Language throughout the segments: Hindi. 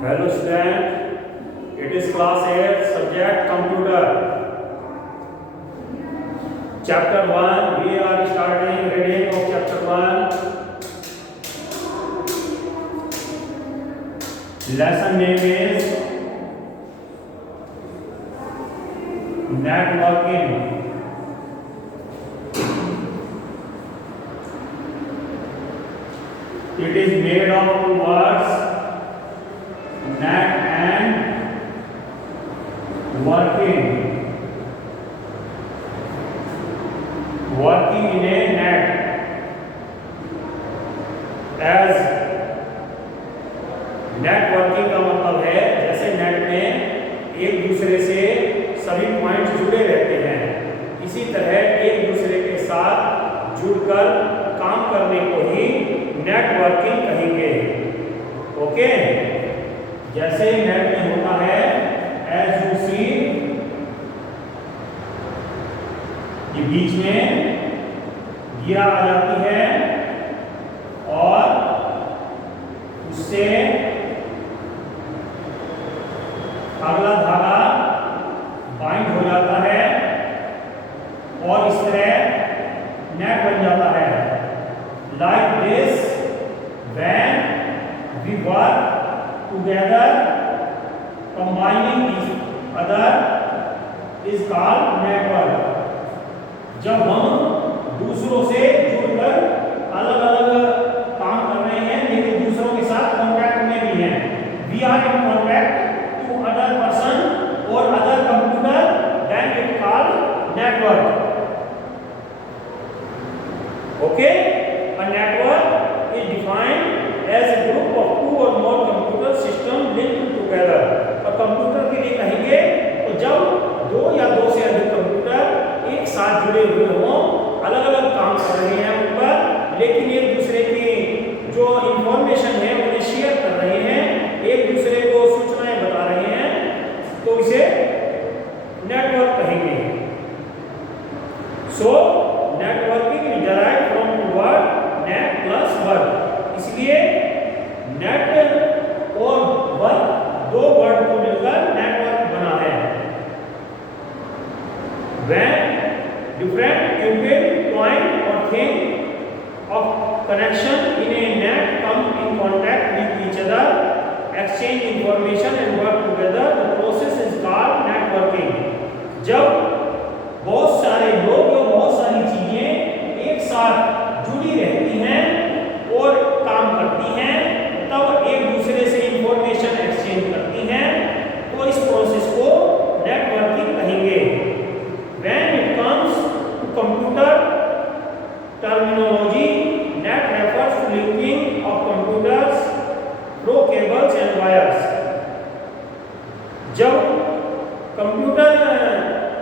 Hello student, it is class 8 subject computer. Chapter 1, we are starting reading of chapter 1. Lesson name is networking. It is made of two words, net and working. Working in a net. As networking का मतलब है जैसे नेट में एक दूसरे से सभी पॉइंट्स जुड़े रहते हैं, इसी तरह एक दूसरे के साथ जुड़कर काम करने को ही नेटवर्किंग कहेंगे। ओके, जैसे नेट में होता है एज यू सी, ये बीच में गिरा आ जाती है और उससे अगला धागा बाइंड हो जाता है और इस तरह नेट बन जाता है। Like this when we work together combining each other is called network. जब हम दूसरों से जुड़कर अलग अलग काम कर रहे हैं लेकिन दूसरों के साथ कॉन्टैक्ट में भी हैं, we are in contact to other person और other computer, then it called network. Okay, a network is defined as a group of two or more computer system linked together. और कंप्यूटर के लिए कहेंगे तो जब दो या दो से अधिक कंप्यूटर एक साथ जुड़े हुए हों, अलग अलग काम कर रहे हैं उन पर, लेकिन एक दूसरे की जो इंफॉर्मेशन है उन्हें शेयर कर रहे हैं, एक दूसरे को सूचनाएं बता रहे हैं, तो इसे नेटवर्क कहेंगे। So networking is derived from the word net plus work. इसलिए नेट और वर्क दो वर्ड को मिलकर नेटवर्क बना है। When different people, point or thing of connection in a net come in contact with each other, exchange information and work together, the process is called networking. जब बहुत सारे लोग और बहुत सारी चीजें एक साथ जुड़ी रहती हैं और काम करती हैं, तब एक दूसरे से इंफॉर्मेशन एक्सचेंज करती हैं, तो इस प्रोसेस को नेटवर्किंग कहेंगे। When it comes to computer terminology, net refers to linking of computers through cables and wires. जब कंप्यूटर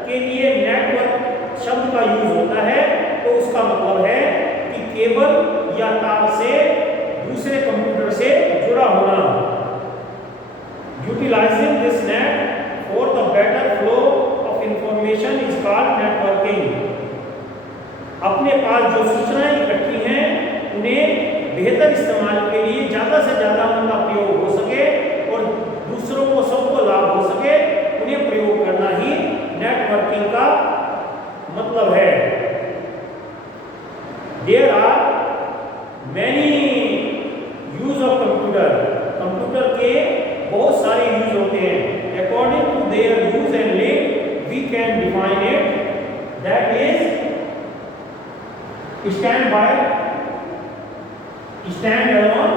के लिए नेटवर्क शब्द का यूज होता है तो उसका मतलब है कि केबल या तार से दूसरे कंप्यूटर से जुड़ा होना। Utilizing this net for the better flow information is called networking. अपने पास जो सूचनाएं इकट्ठी हैं उन्हें बेहतर इस्तेमाल के लिए ज्यादा से ज्यादा उनका प्रयोग हो सके और दूसरों को सबको लाभ हो सके, उन्हें प्रयोग करना ही नेटवर्किंग का मतलब है। There are many use of computer. Computer के बहुत सारे यूज होते हैं। According to their use and link we can define it, that is standalone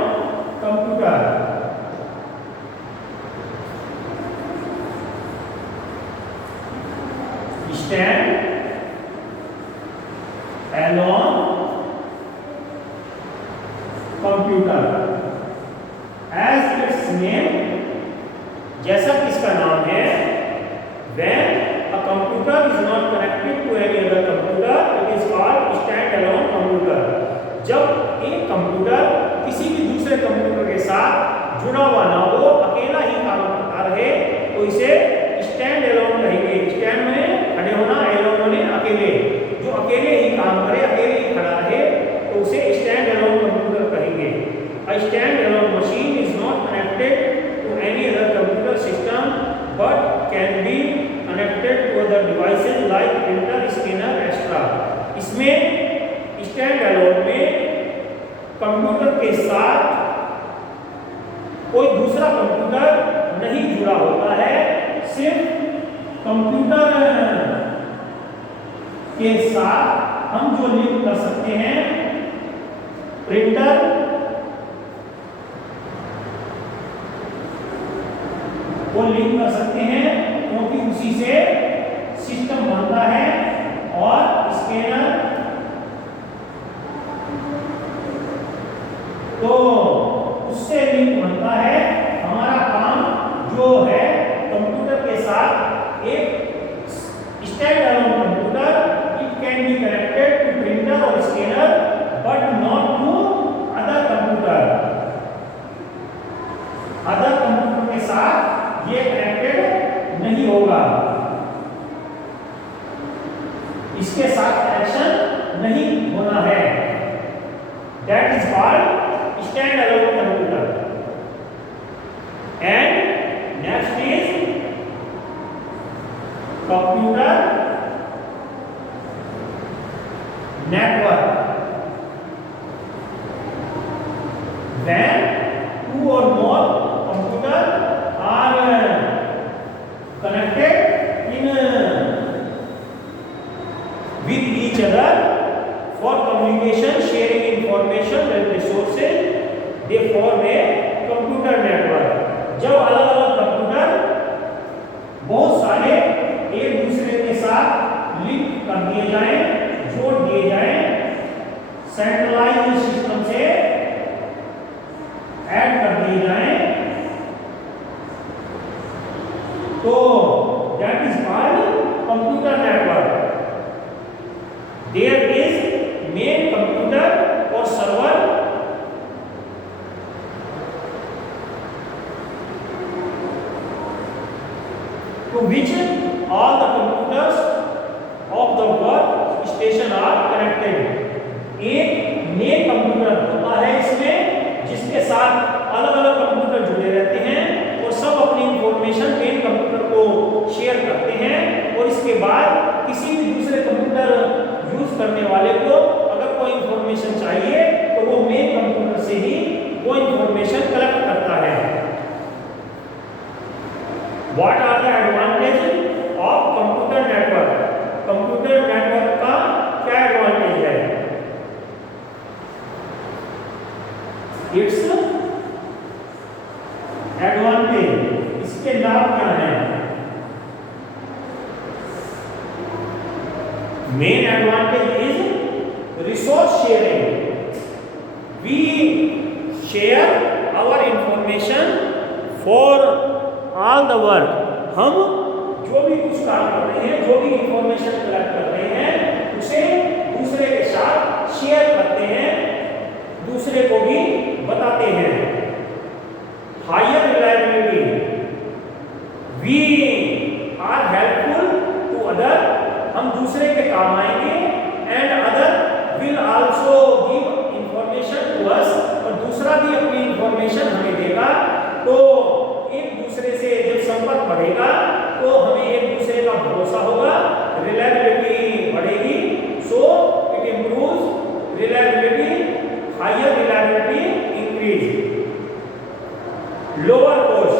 computer. Stand-alone computer, as its name, जैसा कि इसका नाम है, when a computer is not connected to any other computer, it is called stand-alone computer. जब एक कंप्यूटर किसी भी दूसरे कंप्यूटर के साथ जुड़ा हुआ ना हो, अकेला ही काम करता रहे, तो इसे stand-alone कहेंगे। स्टैंड में खड़े होना, एलोन में अकेले, जो अकेले ही काम करे, अकेले ही खड़ा रहे, तो उसे stand-alone computer कहेंगे। A stand-alone machine is not connected to any computer नहीं जुड़ा होता है, सिर्फ कंप्यूटर के साथ हम जो लिंक कर सकते हैं प्रिंटर वो लिंक कर सकते हैं, क्योंकि उसी से सिस्टम बनता है और स्कैनर तो उससे लिंक बनता है। हमारा काम जो है कंप्यूटर के साथ एक stand alone computer, it can be connected to printer और scanner but not to other computer. Other computer के साथ ये कनेक्टेड नहीं होगा, इसके साथ कनेक्शन नहीं होना है। That is called stand alone computer. And next is computer network. When two or more computers are connected in with each other for communication, sharing information and resources, they form a computer network. जब अलग अलग कंप्यूटर बहुत सारे एक दूसरे के साथ लिंक कर दिए जाएं, जोड़ दिए जाएं, सेंट्रलाइज्ड सिस्टम से ऐड कर दिए जाएं, तो that is called computer network. There is main computer और server to which all the computers of the work station are connected। एक मेन कंप्यूटर होता है इसमें जिसके साथ अलग अलग कंप्यूटर जुड़े रहते हैं और सब अपनी इंफॉर्मेशन मेन कंप्यूटर को शेयर करते हैं, और इसके बाद किसी भी दूसरे कंप्यूटर यूज करने वाले को अगर कोई इंफॉर्मेशन चाहिए तो वो मेन कंप्यूटर से ही वो इंफॉर्मेशन कलेक्ट करता है। What are the advantages of computer network? Computer network का क्या एडवांटेज है? Its advantage, इसके लाभ क्या हैं? Main advantage is resource sharing. We share our information for all the work. हम जो भी कुछ काम कर रहे हैं, जो भी इंफॉर्मेशन कलेक्ट कर रहे हैं, उसे दूसरे के साथ शेयर करते हैं, दूसरे को भी बताते हैं। Higher reliability, we are helpful to other, हम दूसरे के काम आएंगे, and other will also give information to us, और दूसरा भी अपनी इंफॉर्मेशन हमें देगा। तो एक दूसरे से जब संपर्क बढ़ेगा तो हमें एक दूसरे का भरोसा होगा, रिलायबिलिटी बढ़ेगी, so it improves reliability, higher reliability increase. Lower cost,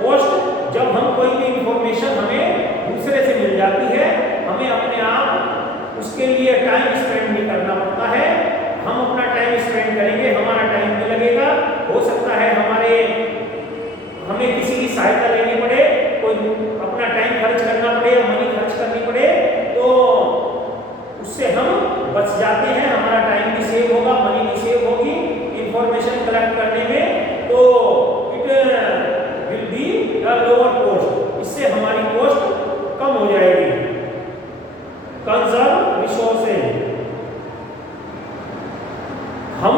cost जब हम कोई भी इंफॉर्मेशन हमें दूसरे से मिल जाती है, हमें अपने आप उसके लिए टाइम स्पेंड नहीं करना पड़ता है, हम अपना टाइम स्पेंड करेंगे, हमारा टाइम भी लगेगा, हो सकता है हमें किसी की सहायता लेनी पड़े, कोई अपना टाइम खर्च करना पड़े या मनी खर्च करनी पड़े, तो उससे हम बच जाते हैं, हमारा टाइम भी सेव होगा, मनी भी सेव होगी इंफॉर्मेशन कलेक्ट करने में, तो it will be a lower cost, इससे हमारी कॉस्ट कम हो जाएगी। कंजर्व रिसोर्सेज, हम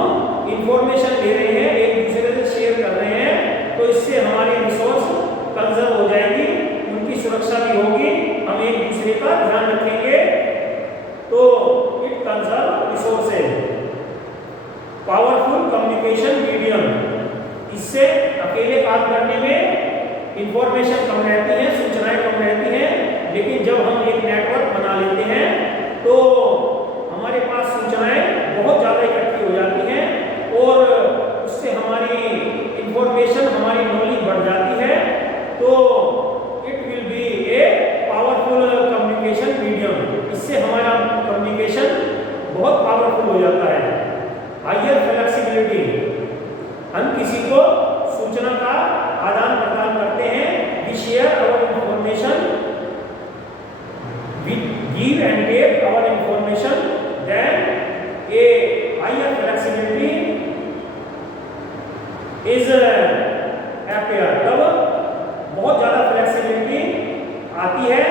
इंफॉर्मेशन ले रहे हैं, एक दूसरे से शेयर कर रहे हैं, तो इससे हमारी रिसोर्स कंजर्व हो जाएगी, उनकी सुरक्षा भी होगी, हम एक दूसरे का ध्यान रखेंगे, तो it conserve resources. Powerful communication medium, इससे अकेले काम करने में इंफॉर्मेशन कम रहती है, सूचनाएं कम रहती हैं, लेकिन जब हम एक नेटवर्क बना लेते हैं तो हमारे पास सूचनाएं बहुत ज़्यादा इकट्ठी हो जाती हैं और उससे हमारी इंफॉर्मेशन हम किसी को सूचना का आदान प्रदान करते हैं। We share our information, we give and take our information, then a higher flexibility is appear। तब बहुत ज़्यादा फ्लेक्सिबिलिटी आती है,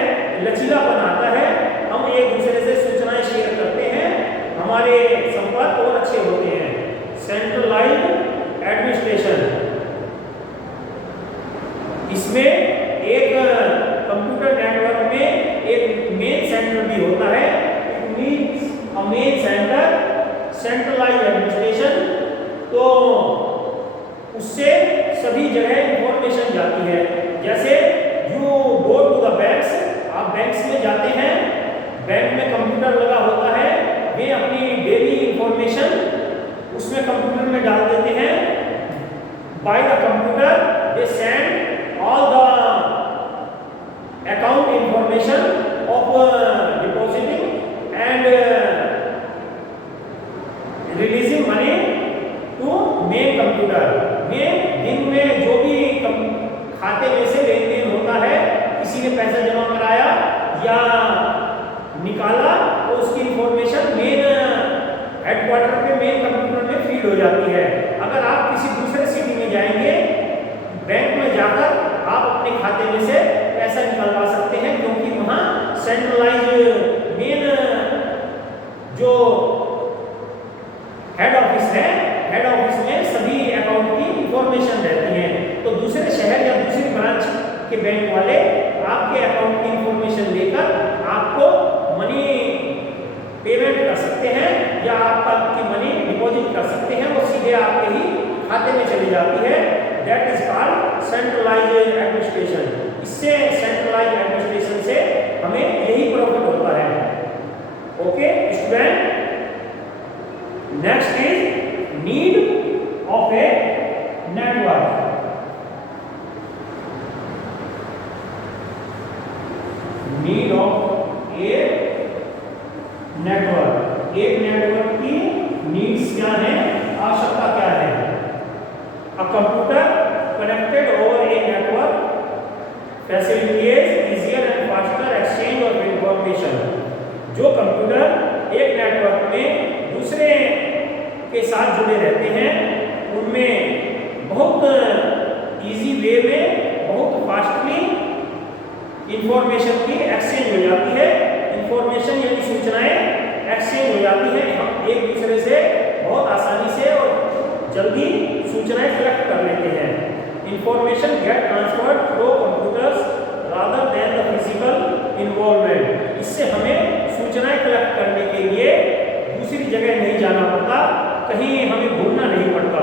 लचीलापन आता है, हम एक दूसरे से सूचनाएं शेयर करते हैं, हमारे संपर्क और अच्छे होते हैं। सेंट्रलाइज्ड एडमिनिस्ट्रेशन, इसमें एक कंप्यूटर नेटवर्क में एक मेन सेंटर भी होता है। It means a main centre, centralised administration, तो उससे सभी जगह इंफॉर्मेशन जाती है। जैसे you go to the banks, आप बैंक्स में जाते हैं, बैंक में कंप्यूटर लगा होता है, वे अपनी डेली इंफॉर्मेशन उसमें कंप्यूटर में डाल देते हैं। By the computer they send all the account information of depositing and releasing money to main computer. में दिन में जो भी खाते में से लेन देन होता है, किसी ने पैसा जमा कराया या निकाला, तो उसकी इंफॉर्मेशन मेन हेडक्वार्टर पे मेन कंप्यूटर में फीड हो जाती है। अगर आप किसी दूसरे सिटी में जाएंगे, बैंक में जाकर आप अपने खाते में से पैसा निकलवा सकते हैं, क्योंकि वहाँ सेंट्रलाइज्ड मेन जो हेड ऑफिस है, हेड ऑफिस में सभी अकाउंट की इंफॉर्मेशन रहती है। तो दूसरे शहर या दूसरी ब्रांच के बैंक वाले आपके अकाउंट की इंफॉर्मेशन लेकर आपको मनी पेमेंट कर सकते हैं या आपकी मनी डिपॉजिट कर सकते हैं, वो सीधे आपके ही खाते में चली जाती है। That is called centralised administration. इससे सेंट्रलाइज्ड एडमिनिस्ट्रेशन से हमें यही प्रॉफिट होता है। Okay student, next is need of a network. Need of a network, एक नेटवर्क की नीड्स क्या है, आवश्यकता क्या है। A computer connected over a network facilitates easier and faster exchange of information. जो कंप्यूटर एक नेटवर्क में दूसरे के साथ जुड़े रहते हैं, उनमें बहुत इजी वे में, बहुत फास्टली इंफॉर्मेशन की एक्सचेंज हो जाती है। इंफॉर्मेशन यानी सूचनाएं एक्सचेंज हो जाती है, हम एक दूसरे से बहुत आसानी से और जल्दी सूचनाएं कलेक्ट कर लेते हैं। Information get transferred through computers rather than the physical involvement. इससे हमें सूचनाएं कलेक्ट करने के लिए दूसरी जगह नहीं जाना पड़ता, कहीं हमें घूमना नहीं पड़ता,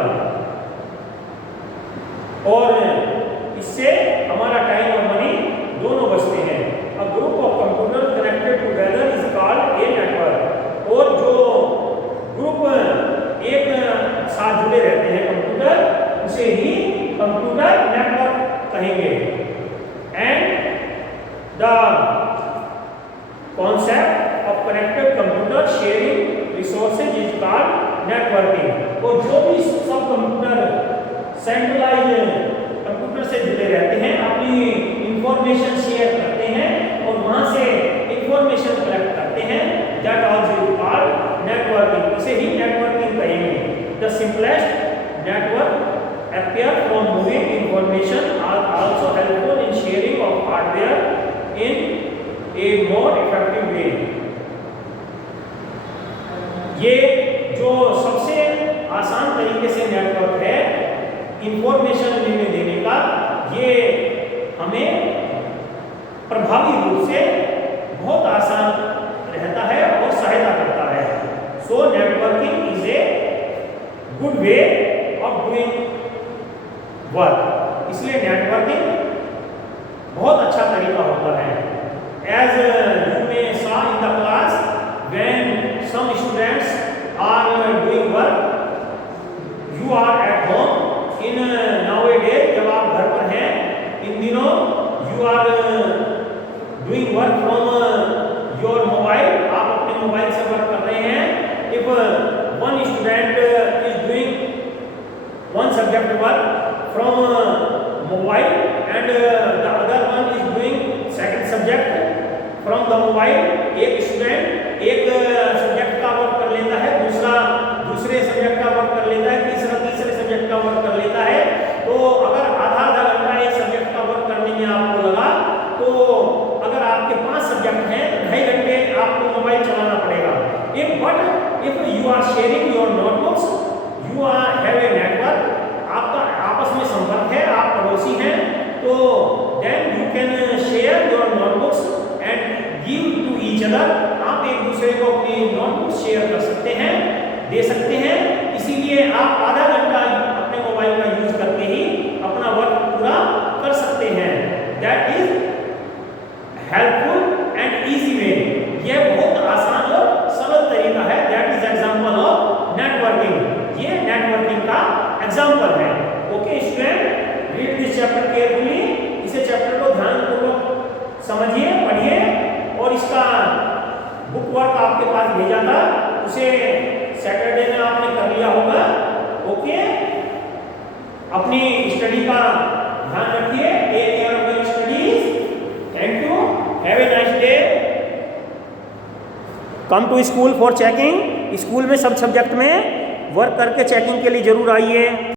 और इससे हमारा टाइम और मनी दोनों बचते हैं। अ group of computer connected together is called a network. और जो ग्रुप एक साथ जुड़े रहते हैं कंप्यूटर, उसे ही कंप्यूटर नेटवर्क कहेंगे। And the concept of connected computer sharing resources is called networking. और जो भी सब कंप्यूटर सेंट्रलाइज्ड कंप्यूटर से जुड़े रहते हैं, अपनी इंफॉर्मेशन शेयर करते हैं और वहां से इंफॉर्मेशन कलेक्ट करते हैं, that also is called networking. इसे ही नेटवर्किंग कहेंगे। The simplest network appear for moving information are also helpful in sharing of hardware in a more effective way। ये जो सबसे आसान तरीके से नेटवर्क है इंफॉर्मेशन लेने देने का, ये हमें प्रभावी रूप से बहुत आसान रहता है और सहायता करता है। So networking is a good way of doing work. इसलिए नेटवर्किंग बहुत अच्छा तरीका होता है। As you may saw in the class, when some students are doing work, you are at home in nowadays, जब आप घर पर हैं इन दिनों, you are doing work from your mobile, आप अपने मोबाइल से वर्क कर रहे हैं। If one student is doing one subject work from mobile and the other one is doing second subject from the mobile. एक स्टूडेंट एक सब्जेक्ट का वर्क कर लेता है, दूसरा दूसरे सब्जेक्ट का वर्क कर लेता है, तीसरा तीसरे सब्जेक्ट का वर्क कर लेता है। तो अगर आधा आधा घंटा एक सब्जेक्ट का वर्क करने में आपको लगा, तो अगर आपके 5 सब्जेक्ट हैं तो 2.5 घंटे आपको मोबाइल चलाना पड़ेगा। If you are sharing your notebooks, you have a network, आपका आपस में संपर्क है, आप पड़ोसी हैं, तो then you can share your notebooks and give to each other. आप एक दूसरे को अपनी नोटबुक शेयर कर सकते हैं, दे सकते हैं। इसीलिए आप आधा घंटा अपने मोबाइल का यूज करके ही अपना वर्क पूरा कर सकते हैं। That is helpful and easy way. यह बहुत आसान और सरल तरीका है। That is example of networking. ये नेटवर्किंग का एग्जाम्पल है। Okay student, read this chapter carefully. इसे चैप्टर को ध्यानपूर्वक समझिए, पढ़िए, और इसका बुक वर्क आपके पास भेजा था, उसे सैटरडे में आपने कर लिया होगा। ओके, अपनी स्टडी का ध्यान रखिए। Take care of your studies. Thank you, have a nice day. Come to school for checking. School में सब सब्जेक्ट में वर्क करके चेकिंग के लिए जरूर आइए।